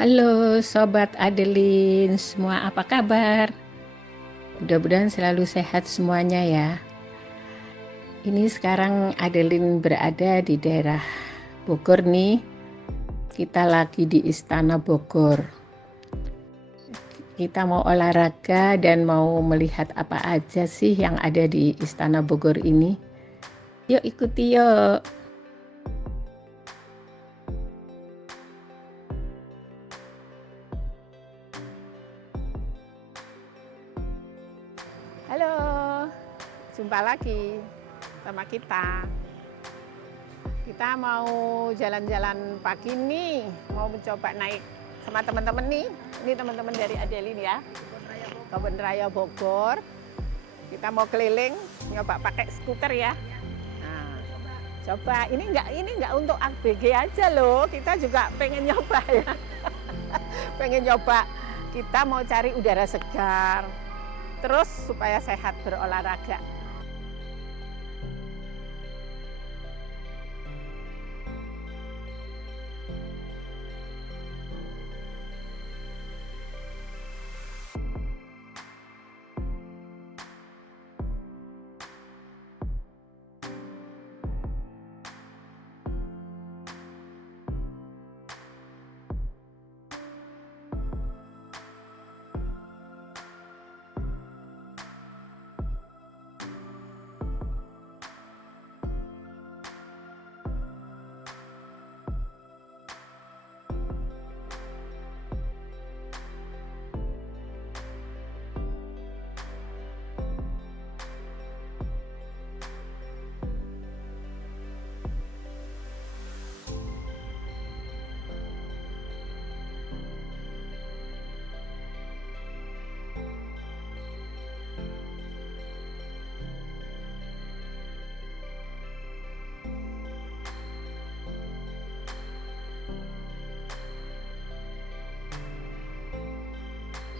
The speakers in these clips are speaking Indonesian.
Halo Sobat Adelin, semua apa kabar? Mudah-mudahan selalu sehat semuanya ya. Ini sekarang Adelin berada di daerah Bogor nih. Kita lagi di Istana Bogor. Kita mau olahraga dan mau melihat apa aja sih yang ada di Istana Bogor ini. Yuk ikuti yuk. Halo, jumpa lagi sama kita. Kita mau jalan-jalan pagi nih, mau mencoba naik sama teman-teman nih. Ini teman-teman dari Adelin ya, Kebun Raya Bogor. Kita mau keliling, nyoba pakai skuter ya. Nah, coba ini enggak untuk ABG aja loh, kita juga pengen nyoba ya. Pengen nyoba, kita mau cari udara segar, terus supaya sehat berolahraga.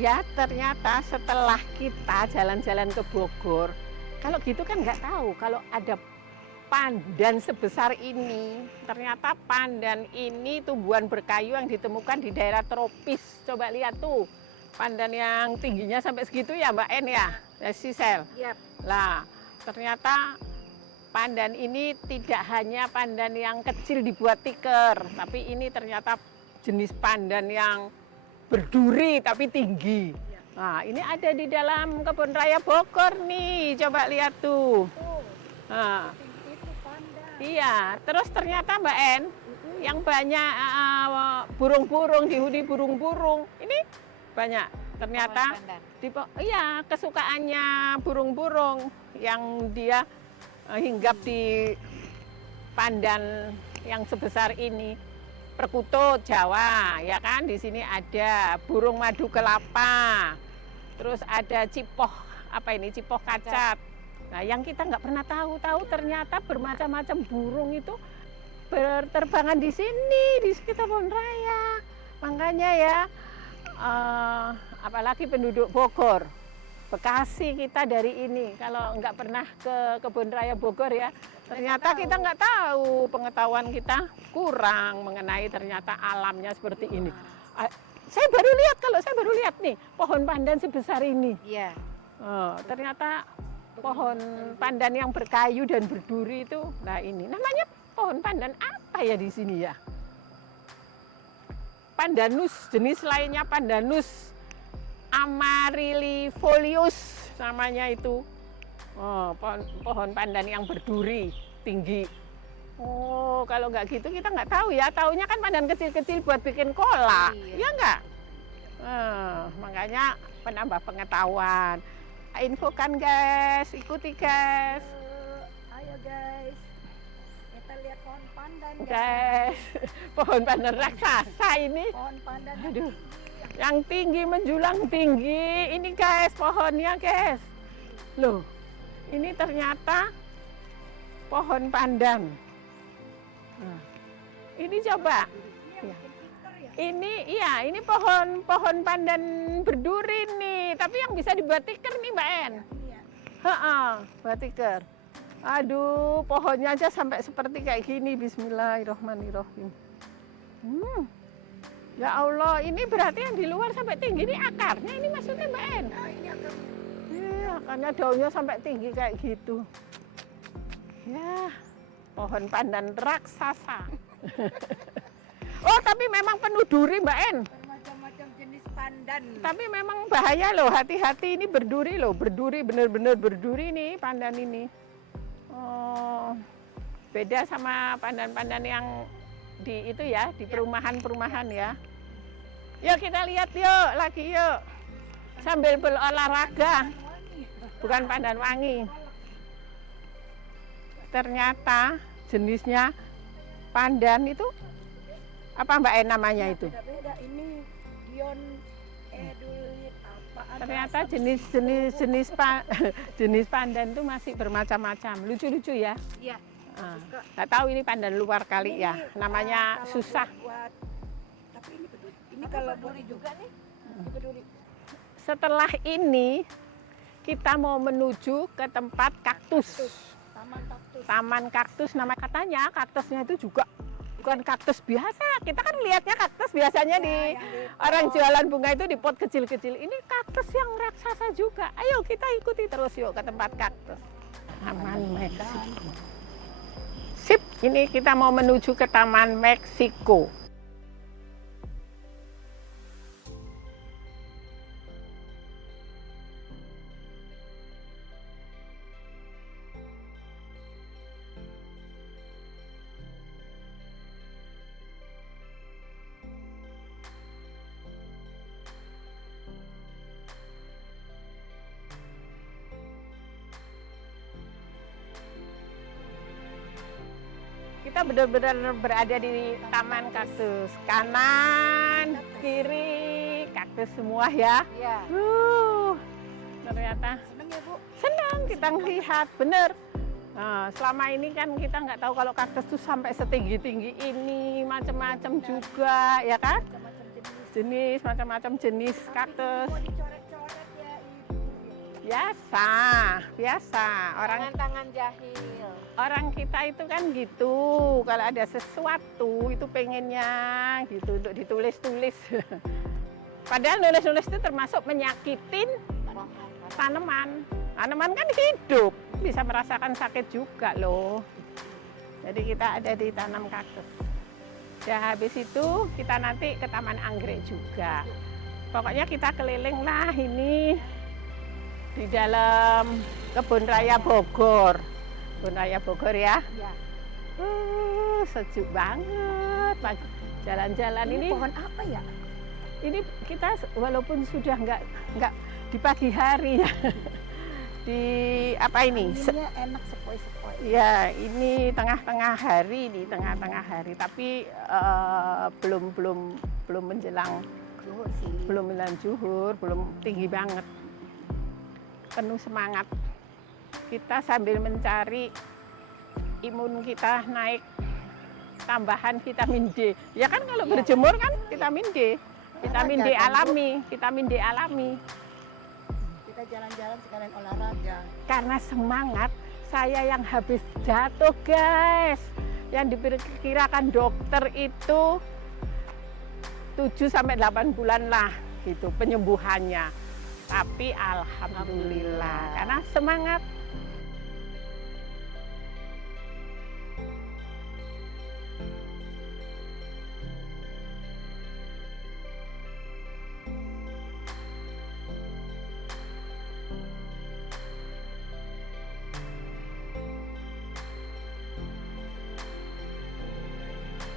Ya ternyata setelah kita jalan-jalan ke Bogor, kalau gitu kan nggak tahu kalau ada pandan sebesar ini. Ternyata pandan ini tumbuhan berkayu yang ditemukan di daerah tropis. Coba lihat tuh, pandan yang tingginya sampai segitu ya Mbak En ya, Sisel. Yap. Lah, ternyata pandan ini tidak hanya pandan yang kecil dibuat tikar, tapi ini ternyata jenis pandan yang berduri tapi tinggi. Nah, ini ada di dalam Kebun Raya Bogor nih. Coba lihat tuh. Nah, Itu pandan. iya, terus ternyata Mbak En, yang banyak burung-burung, dihuni burung-burung. Ini banyak. Ternyata iya, kesukaannya burung-burung yang dia hinggap di pandan yang sebesar ini. Perkutut Jawa, ya kan? Di sini ada burung madu kelapa, terus ada cipoh, apa ini, cipoh kacat. Nah, yang kita nggak pernah tahu ternyata bermacam-macam burung itu berterbangan di sini, di sekitar Kebun Raya. Makanya ya, apalagi penduduk Bogor, Bekasi kita dari ini, kalau nggak pernah ke Kebun Raya Bogor ya, ternyata kita nggak tahu, pengetahuan kita kurang mengenai ternyata alamnya seperti ini. Saya baru lihat nih, pohon pandan sebesar ini. Iya. Ternyata pohon pandan yang berkayu dan berduri itu, nah ini namanya pohon pandan apa ya di sini ya? Pandanus, jenis lainnya Pandanus Amarylifolius namanya itu. Pohon pandan yang berduri tinggi. Oh, kalau nggak gitu kita nggak tahu ya. Taunya kan pandan kecil-kecil buat bikin kolak, ya nggak? Makanya penambah pengetahuan. Infokan guys, ikuti guys. Ayo guys, kita lihat pohon pandan Guys, pohon pandan raksasa ini. Pohon pandan. Aduh, yang tinggi menjulang tinggi. Ini guys, pohonnya guys. Loh, ini ternyata pohon pandan. Nah, ini coba. Ya. Ini pohon pandan berduri nih. Tapi yang bisa dibuat tikar nih Mbak En. Buat tikar. Aduh, pohonnya aja sampai seperti kayak gini. Bismillahirrahmanirrahim. Ya Allah, ini berarti yang di luar sampai tinggi ini akarnya ini maksudnya Mbak En? Nah, ini akan Iya, akarnya daunnya sampai tinggi kayak gitu. Ya, pohon pandan raksasa. Oh, tapi memang penuh duri Mbak En. bermacam-macam jenis pandan. Tapi memang bahaya loh, hati-hati ini berduri loh, berduri bener-bener berduri nih pandan ini. Oh, beda sama pandan-pandan yang di itu ya, di perumahan-perumahan ya. Yuk kita lihat yuk, lagi yuk. Sambil berolahraga, bukan pandan wangi. Ternyata jenisnya pandan itu apa Mbak En namanya itu? Beda-beda ini Dion edulit apa ada Ternyata asam jenis pandan itu masih bermacam-macam, lucu-lucu ya. Iya. Nggak tahu ini pandan luar kali ya, namanya kalau susah. buat- tapi ini beduri. Ini kalau duri juga nih. Ini beduri. Setelah ini kita mau menuju ke tempat kaktus, Taman kaktus. taman kaktus. Nama katanya kaktusnya itu juga bukan kaktus biasa. Kita kan lihatnya kaktus biasanya Ya, di yang orang jualan bunga itu di pot kecil-kecil. Ini kaktus yang raksasa juga. Ayo kita ikuti terus yuk ke tempat kaktus. Taman Meksiko. Sip, ini kita mau menuju ke Taman Meksiko. Kita benar-benar berada di Taman Kaktus. Kanan, kiri, kaktus semua ya. Iya. Ternyata Seneng ya, Bu? senang kita lihat, bener. Nah, selama ini kan kita nggak tahu kalau kaktus tuh sampai setinggi-tinggi ini, macam-macam juga, ya kan? Macam-macam jenis kaktus. Mau dicoret-coret ya, Ibu. Biasa, biasa. Tangan-tangan jahil. Orang kita itu kan gitu, kalau ada sesuatu itu pengennya gitu untuk ditulis-tulis. Padahal nulis-nulis itu termasuk menyakitin tanaman. Tanaman kan hidup, bisa merasakan sakit juga loh. Jadi kita ada di tanam kaktus. Ya habis itu kita nanti ke Taman Anggrek juga. Pokoknya kita keliling lah ini di dalam Kebun Raya Bogor. Kebun Raya Bogor ya. Iya. Sejuk banget. Jalan-jalan ini. Pohon apa ya? Ini kita walaupun sudah nggak di pagi hari ya. Di apa ini? Anginnya enak sepoi-sepoi. Ya, ini tengah-tengah hari, tapi belum menjelang Zuhur sih. belum menjelang zuhur, belum tinggi banget. Penuh semangat. Kita sambil mencari imun kita naik, tambahan vitamin D. Ya kan kalau berjemur kan vitamin D. Vitamin D alami, vitamin D alami. Kita jalan-jalan sekalian olahraga. Karena semangat, saya yang habis jatuh guys. Yang diperkirakan dokter itu 7 sampai 8 bulan lah gitu penyembuhannya. Tapi alhamdulillah karena semangat.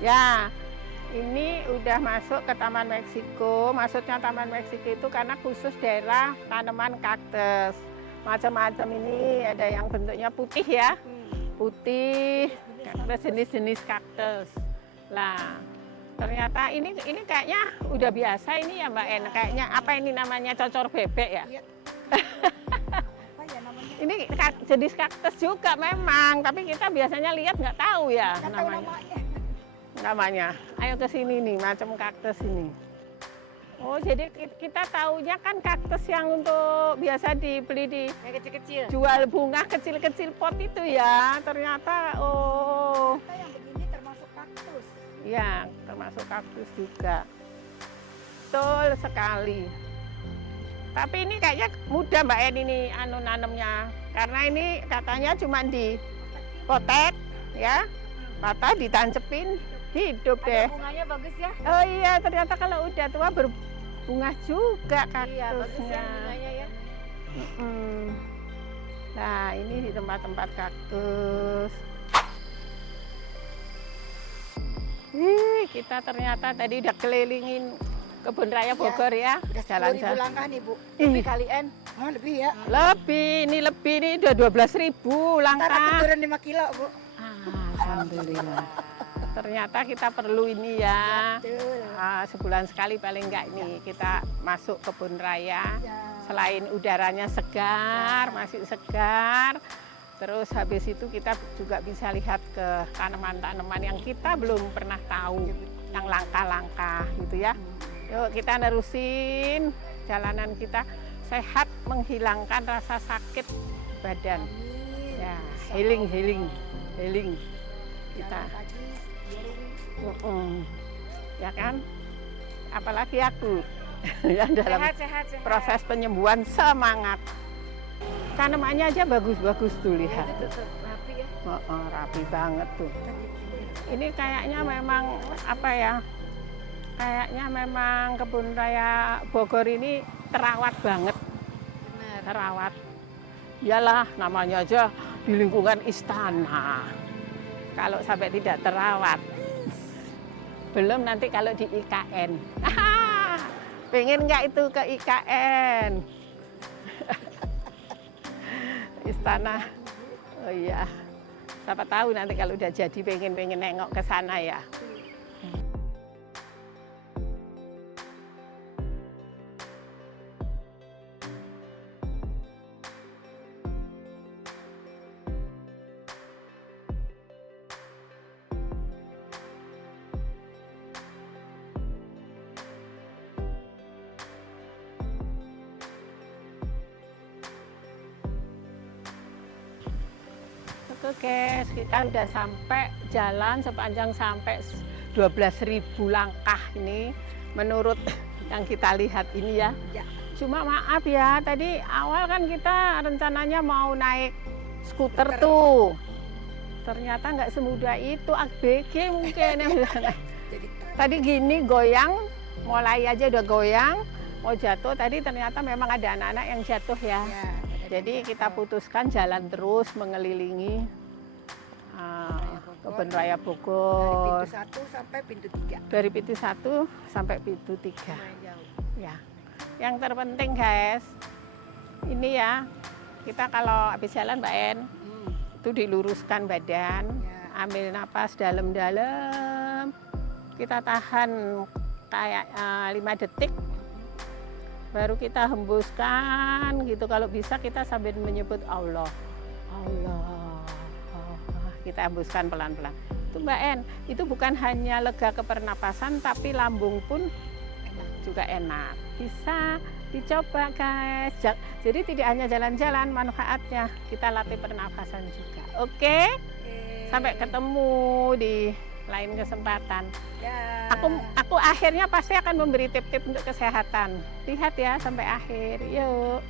Ya, ini udah masuk ke Taman Meksiko. Maksudnya Taman Meksiko itu karena khusus daerah tanaman kaktus. Macam-macam ini ada yang bentuknya putih ya. Putih, ada jenis-jenis kaktus. Lah, ternyata ini kayaknya udah biasa ini ya Mbak En. Kayaknya apa ini namanya cocor bebek ya? Iya. Apa ya namanya? Ini jenis kaktus juga memang, tapi kita biasanya lihat nggak tahu ya Nggak tahu namanya. namanya. Ayo ke sini nih, macam kaktus ini. Oh, jadi kita taunya kan kaktus yang untuk biasa dibeli di Yang kecil-kecil. jual bunga kecil-kecil pot itu ya. Ternyata oh, Kita yang begini termasuk kaktus. ya termasuk kaktus juga. betul sekali. Tapi ini kayaknya mudah Mbak En ini nanemnya. Karena ini katanya cuma di potek ya. Patah ditancepin, hidup deh. Ada bunganya bagus ya. Oh iya, ternyata kalau udah tua berbunga juga Iya, bagus kaktusnya. ya bunganya ya. Mm. Nah, ini di tempat-tempat kaktus. Kita ternyata tadi udah kelilingin kebun raya Bogor ya. Udah 10.000 Jalan-jalan. langkah nih, Bu. Lebih Ih, kalian. Oh, lebih ya. lebih ini udah 12.000 Ntar aku langkah. turun 5 kilo, Bu. Alhamdulillah. Ternyata kita perlu ini ya. Betul. Sebulan sekali paling enggak ini kita masuk kebun raya. Ya. Selain udaranya segar, masih segar, terus habis itu kita juga bisa lihat ke tanaman-tanaman yang kita belum pernah tahu, yang langka-langka gitu ya. Yuk kita nerusin jalanan kita, sehat, menghilangkan rasa sakit badan. Amin. Ya, Insya healing Allah. kita. Jalan pagi, giring. Ya kan? Apalagi aku yang dalam Sehat. proses penyembuhan semangat. Tanamannya aja bagus-bagus tuh Ya, lihat. itu tuh rapi ya. Rapi banget tuh. Ini kayaknya memang apa ya? Kayaknya memang kebun raya Bogor ini terawat banget, Benar. terawat. Iyalah namanya aja di lingkungan istana. Kalau sampai tidak terawat, belum nanti kalau di IKN. Pengen nggak itu ke IKN? Istana. Oh iya. Siapa tahu nanti kalau udah jadi pengen nengok ke sana ya. Oke guys, kita udah sampai jalan sepanjang sampai 12.000 langkah ini menurut yang kita lihat ini ya. Ya. Cuma maaf ya, tadi awal kan kita rencananya mau naik skuter tuh. Ternyata nggak semudah itu, ABG mungkin yang bilang. Jadi Tadi gini goyang, mulai aja udah goyang, mau jatuh. Tadi ternyata memang ada anak-anak yang jatuh ya. ya, Jadi kita putuskan jalan terus mengelilingi kebun raya dari Bogor. pintu 1 sampai pintu 3. Dari pintu 1 sampai pintu 3. Lumayan jauh. Ya. Yang terpenting guys, ini ya, kita kalau habis jalan Mbak En, itu diluruskan badan, Ya. ambil napas dalam-dalam, kita tahan kayak 5 detik, baru kita hembuskan gitu. Kalau bisa kita sambil menyebut Allah, Allah, kita hembuskan pelan-pelan. Itu Mbak En, itu bukan hanya lega ke pernapasan, tapi lambung pun juga enak. Bisa dicoba guys. Jadi tidak hanya jalan-jalan, manfaatnya kita latih pernapasan juga. Oke? Sampai ketemu di lain kesempatan. Ya. Aku akhirnya pasti akan memberi tip-tip untuk kesehatan. Lihat ya sampai akhir. Yuk.